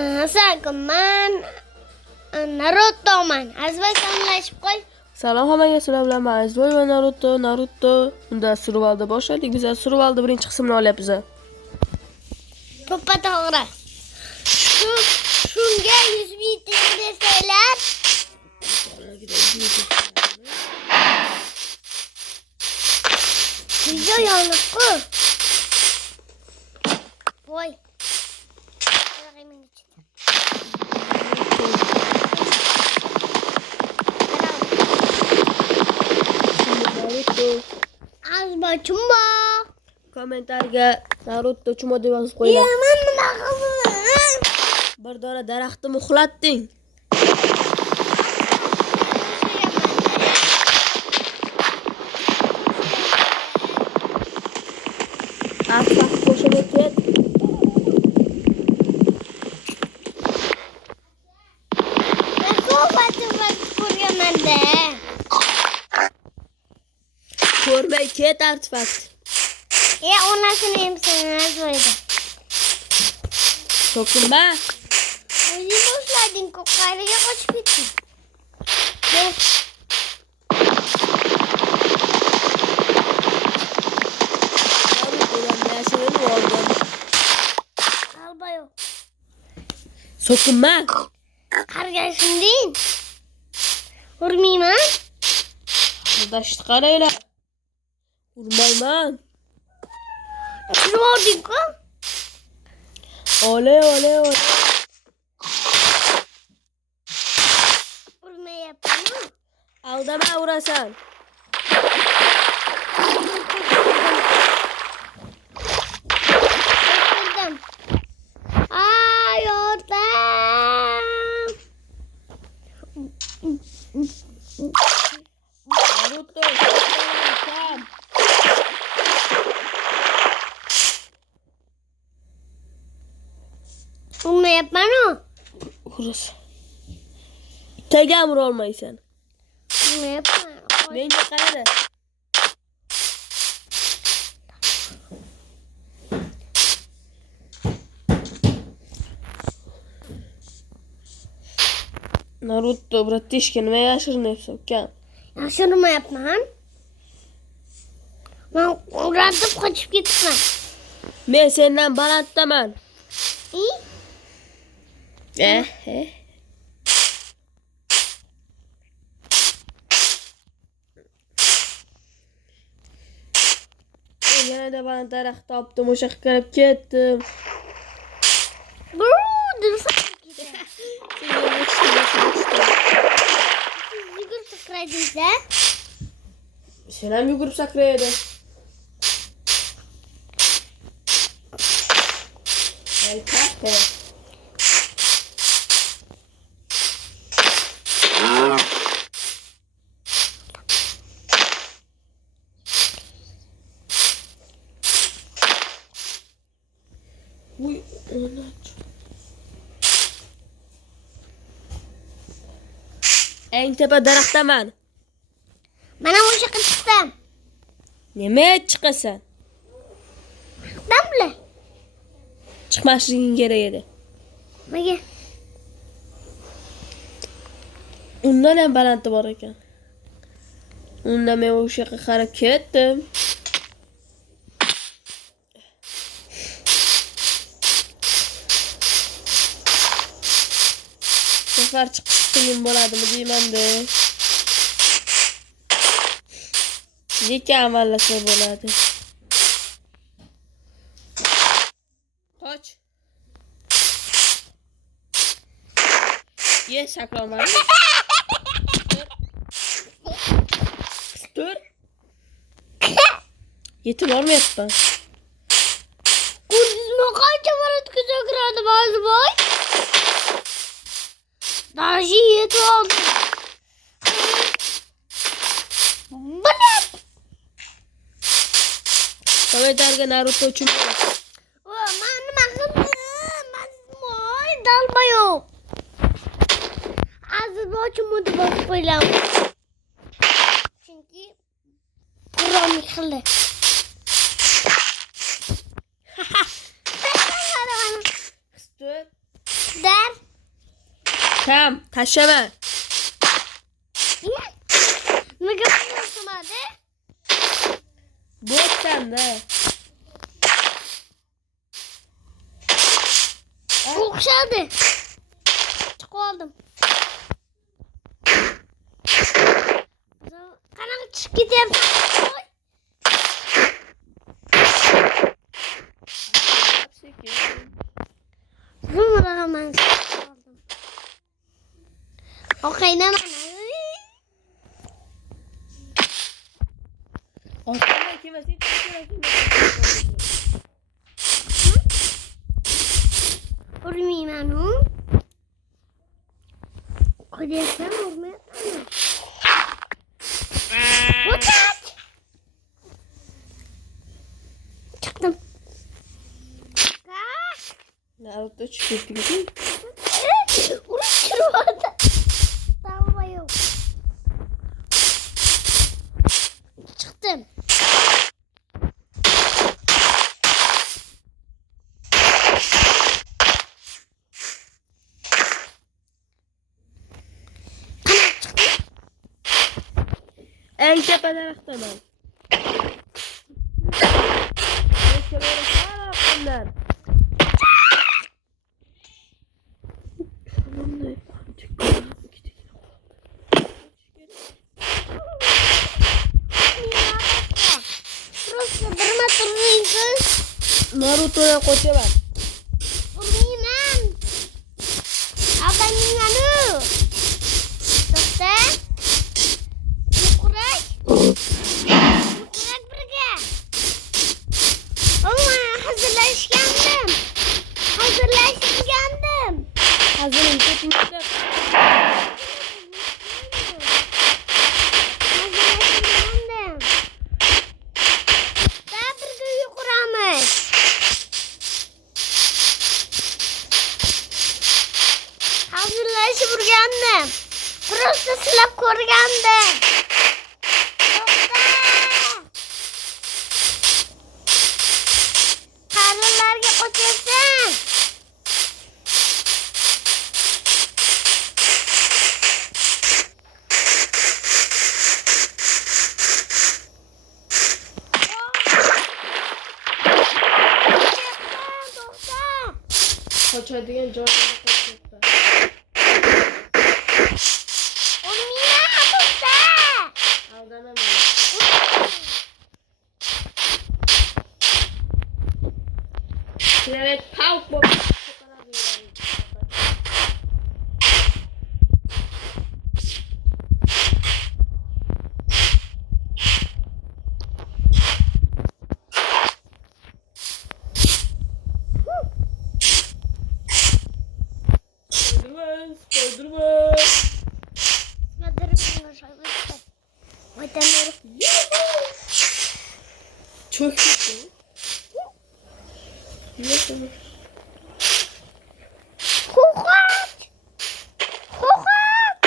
Assalomu Narutoman. Azbay salomlashib qo'y. Salom hammaga, sizlar bilan men Azboy va Naruto. Unda survalda boshladik. Biz survalda birinchi qismini olyapmiz. To'ppa to'g'ri. Shunga 100 bitim desanglar. Video yoniqku. Voy. Azba chumbo. Kommentarga Naruto chumo deb yozib qo'ying. Men nima qildim? Bir dona daraxtni uxlatding. Asfalt qo'shib ket. Ko'rmay ket artefakt. Onasini emsangiz bo'ladi. So'kinma. O'zing boshlading, qayerga qochib ketding? Albayo. So'kinma. Qargashinding. Urmayman. Dashti qaranglar. Urmayman. Tushurding-ku? Ole. Urmayapman. Aldama urasan. Urdim. Yordam. Naruto, kam. Urmayapman-ku. Urasan. Tegam ura olmaysan. Urmayapman. Menga qarada. Naruto, bratishka, nima yashirinyapsan, ukam? Yashirmayapman. Men uratib qochib ketibman. Men sendan balanddaman. Yanada baland daraxt topdim, o'sha yoqqa qarab ketdim. Yugurib sakraydingiz-a? Sen ham yugurib sakraydi. Albatta. Uy, onaç. Eng tepa daraxtaman. Mana o'sha yoqqa chiqdim. Nima chiqasan? Nima bilan? Chiqmasliging kerak edi. Nimaga? Undan ham balandi bor ekan. Unda men o'sha yoqqa qarab ketdim. Safar chiqish qiyin bo'ladimi deyman-da. Lekin amallasa bo'ladi. Qoch. Saklanmadim. Dur. Yetib olmayapman. Ko'rdingizmi qancha balandga sakradim Azboy? Dashi yetib oldi. Baland. Kommentarga Naruto uchun. Men nima qildim? Azboy dalbayo. Azboy uchun deb qo'ylam. Chunki Qur'onni qildi. Der. Kam, tashlama. Nimaga qilmasmadi? Bo'psan-da. O'xshadi. Chiqib oldim. Qanaqa chiqib ketyapsan? Zumraman. Okeyna mana. Orqadan kelmasang, tashlama. Urmayman u. Qo'yasam urmayman. O'tat. Chiqdim. Naruto chiqib ketdi. Urib chiryapti. Dalvoyo. Chiqdim. Eng tepa daraxtaman. Просто bir marta urmaysiz. Naruto'ya qo'chaman. Urmayman. Abaningani. To'xta. Yuqrak. Yuqrak birga. Oma hazırlaşgandim. Hazırlaşgandim. Hazırım ketmoqda. Hazırlaşgandim. Da birga yuquramiz. Hazırlaşıp urgandim. Prosta silab ko'rgandim. To'xta. Qarilarga qo'chasan. To'xta. Qochadigan joyini qo'yibdi. Urmayman, to'xta. Aldanaman. Kilomet tavuk bo'lib cho'qalab yuradi. Spiderman. Çok iyi. Hukat. Hukat.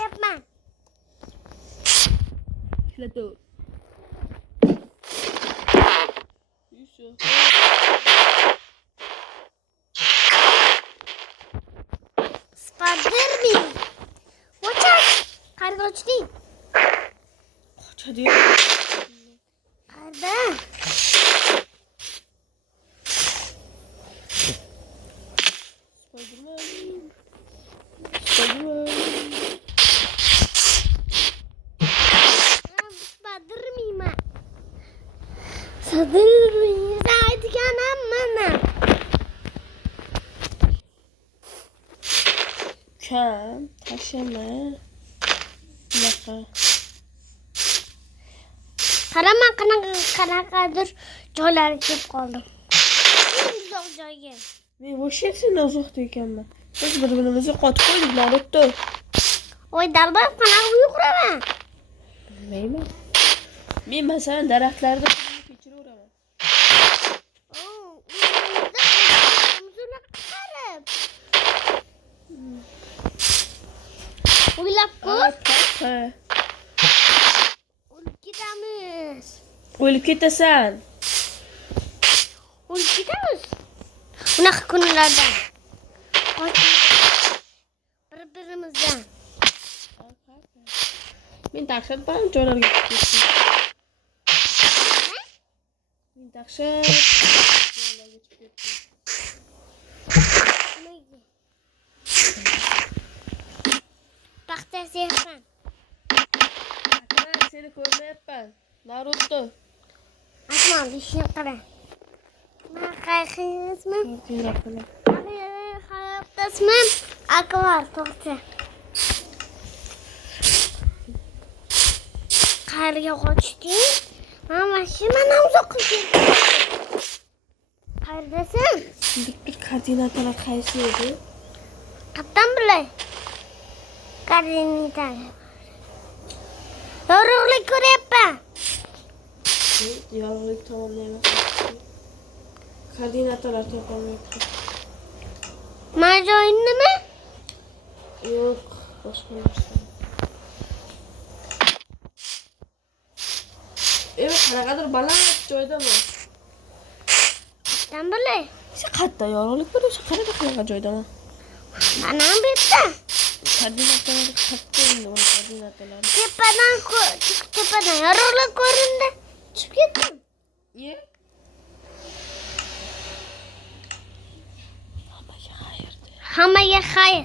Yapma. Plateau. Spider-Man. Watch out. Karga uçtu. Qochadi. Karda. Spiderman. Spiderman. Spider-Man. Spider-Man. Saydıkanam mana. Kam, tashlama. Bunaqa. Qarama qanaqadir joylarga kelib qoldim. Uzoq joyga. Men o'sha sen uzoqda ekanman. Biz bir-birimizni qotib qo'ydik, Naruto. Voy dalboy qanaqa uyquraman. Bilmayman. Men masalan daraxtlarda kechiraveraman. O'ylab ko'r. He. O'lib ketamiz. O'lib ketasan. O'lib ketamiz. Bunaqa kunlarda. Bir-birimizdan. Men dahshat bilan joylarga ketdim. Men dahshat joylarga ketdim. Paxta seyfan. Akbar, seni ko'rmayapman. Naruto. Asman ishni qara. Men qayerdaman? Hayotdasman. Akbar, to'xta. Qayerga qochding? Men mashinani uzoqqa ketdim. Qayerdasan? Bir koordinatalar qaysi edi? Qatdan bilay. Koordinatalar. Yorug'lik ko'ryapman. Yorug'lik tomonda emas. Koordinatalar topolmayapti. Mana joying nima? Yo'q, boshqa narsa. Qanaqadir baland joydaman. Qatdan bilay. Shu qayerda yorug'lik bor, o'sha qanaqa joydaman. Mana bu yerda. Koordinatalar qayerda endi uni koordinatalar? Tepadan yorug'lik ko'rindi. Chiqib ketdim. Ye? Hammaga xayr.